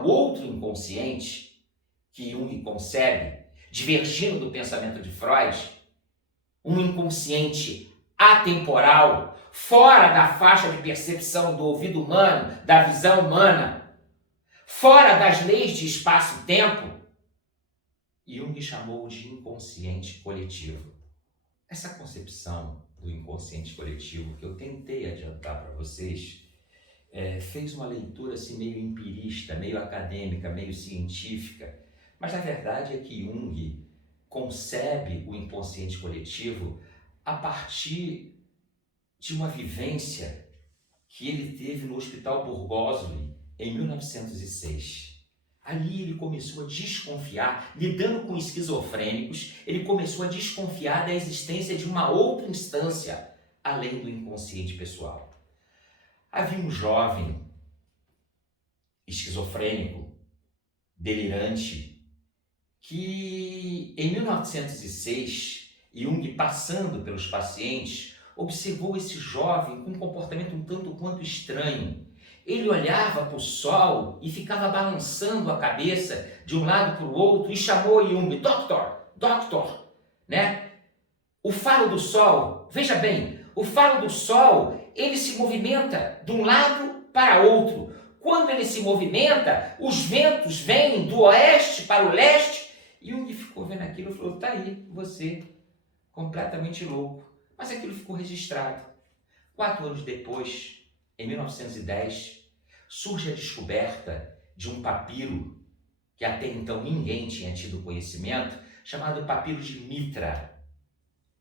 O outro inconsciente que Jung concebe, divergindo do pensamento de Freud, um inconsciente atemporal, fora da faixa de percepção do ouvido humano, da visão humana, fora das leis de espaço e tempo, Jung chamou de inconsciente coletivo. Essa concepção do inconsciente coletivo que eu tentei adiantar para vocês, fez uma leitura assim, meio empirista, meio acadêmica, meio científica, mas a verdade é que Jung concebe o inconsciente coletivo a partir de uma vivência que ele teve no Hospital Burgosoli em 1906. Ali ele começou a desconfiar, lidando com esquizofrênicos, ele começou a desconfiar da existência de uma outra instância, além do inconsciente pessoal. Havia um jovem esquizofrênico, delirante, que em 1906, Jung, passando pelos pacientes, observou esse jovem com um comportamento um tanto quanto estranho. Ele olhava para o sol e ficava balançando a cabeça de um lado para o outro e chamou Jung, Doctor, né? O faro do sol, veja bem, o faro do sol, ele se movimenta de um lado para outro. Quando ele se movimenta, os ventos vêm do oeste para o leste. Jung ficou vendo aquilo e falou, tá aí, você, completamente louco. Mas aquilo ficou registrado. 4 anos depois, em 1910, surge a descoberta de um papiro que até então ninguém tinha tido conhecimento, chamado papiro de Mitra,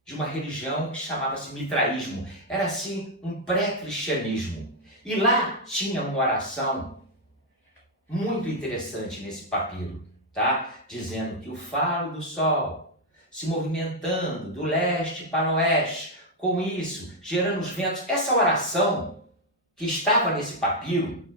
de uma religião que chamava-se mitraísmo. Era assim um pré-cristianismo. E lá tinha uma oração muito interessante nesse papiro, tá? Dizendo que o faro do sol se movimentando do leste para o oeste, com isso, gerando os ventos. Essa oração que estava nesse papiro,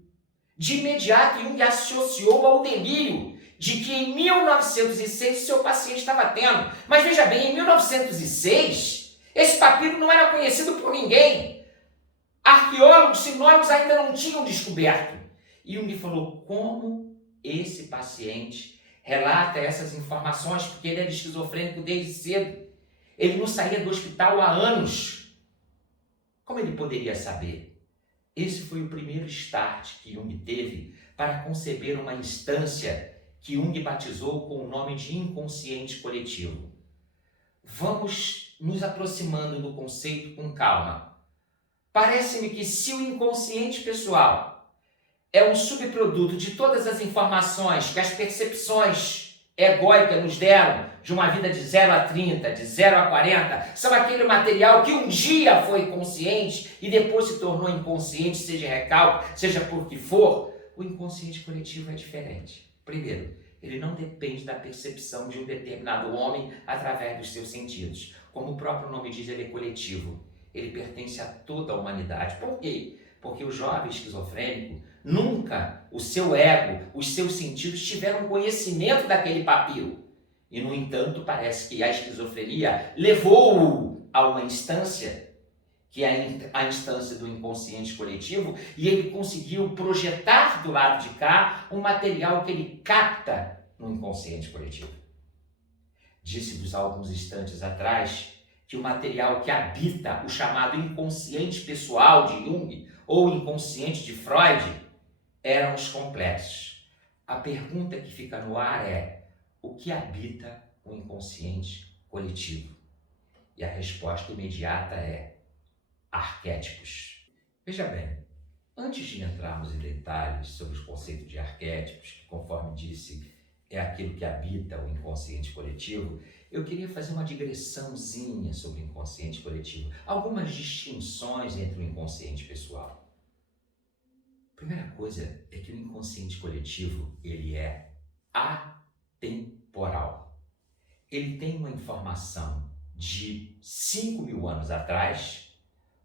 de imediato Jung associou ao delírio de que em 1906 o seu paciente estava tendo. Mas veja bem, em 1906, esse papiro não era conhecido por ninguém. Arqueólogos, sinólogos ainda não tinham descoberto. E Jung falou, como esse paciente relata essas informações, porque ele era esquizofrênico desde cedo. Ele não saía do hospital há anos. Como ele poderia saber? Esse foi o primeiro start que Jung teve para conceber uma instância que Jung batizou com o nome de inconsciente coletivo. Vamos nos aproximando do conceito com calma. Parece-me que se o inconsciente pessoal é um subproduto de todas as informações que as percepções egóicas nos deram, de uma vida de 0 a 30, de 0 a 40, são aquele material que um dia foi consciente e depois se tornou inconsciente, seja recalque, seja por que for, o inconsciente coletivo é diferente. Primeiro, ele não depende da percepção de um determinado homem através dos seus sentidos. Como o próprio nome diz, ele é coletivo. Ele pertence a toda a humanidade. Por quê? Porque o jovem esquizofrênico, nunca o seu ego, os seus sentidos tiveram conhecimento daquele papiro. E, no entanto, parece que a esquizofrenia levou-o a uma instância, que é a instância do inconsciente coletivo, e ele conseguiu projetar do lado de cá um material que ele capta no inconsciente coletivo. Disse-vos há alguns instantes atrás que o material que habita o chamado inconsciente pessoal de Jung, ou inconsciente de Freud, eram os complexos. A pergunta que fica no ar é: o que habita o inconsciente coletivo? E a resposta imediata é: arquétipos. Veja bem, antes de entrarmos em detalhes sobre os conceitos de arquétipos, que, conforme disse, é aquilo que habita o inconsciente coletivo, eu queria fazer uma digressãozinha sobre o inconsciente coletivo, algumas distinções entre o inconsciente pessoal. Primeira coisa é que o inconsciente coletivo, ele é atemporal. Ele tem uma informação de 5.000 anos atrás,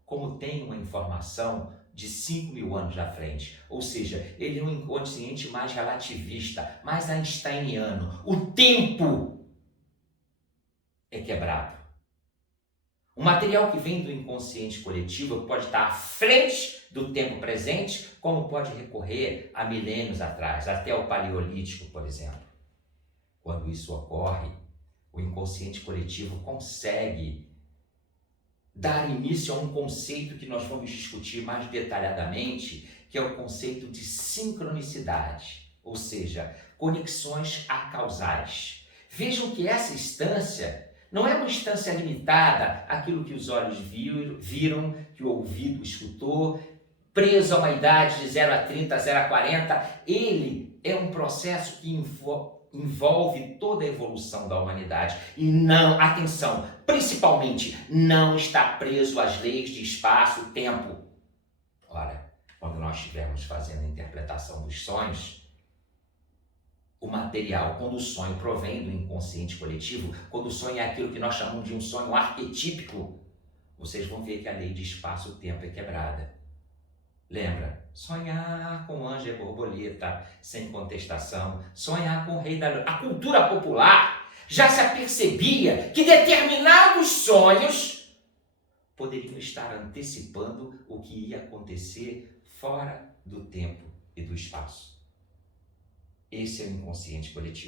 como tem uma informação de 5.000 anos à frente. Ou seja, ele é um inconsciente mais relativista, mais einsteiniano. O tempo é quebrado. O material que vem do inconsciente coletivo pode estar à frente do tempo presente, como pode recorrer a milênios atrás, até o Paleolítico, por exemplo. Quando isso ocorre, o inconsciente coletivo consegue dar início a um conceito que nós vamos discutir mais detalhadamente, que é o conceito de sincronicidade, ou seja, conexões acausais. Vejam que essa instância não é uma instância limitada àquilo que os olhos viram, que o ouvido escutou, preso a uma idade de 0 a 30, 0 a 40. Ele é um processo que envolve toda a evolução da humanidade. E não, atenção, principalmente, não está preso às leis de espaço e tempo. Ora, quando nós estivermos fazendo a interpretação dos sonhos, o material, quando o sonho provém do inconsciente coletivo, quando o sonho é aquilo que nós chamamos de um sonho arquetípico, vocês vão ver que a lei de espaço e tempo é quebrada. Lembra? Sonhar com o anjo e borboleta, sem contestação. Sonhar com o rei da lua. A cultura popular já se apercebia que determinados sonhos poderiam estar antecipando o que ia acontecer fora do tempo e do espaço. Esse é o inconsciente coletivo.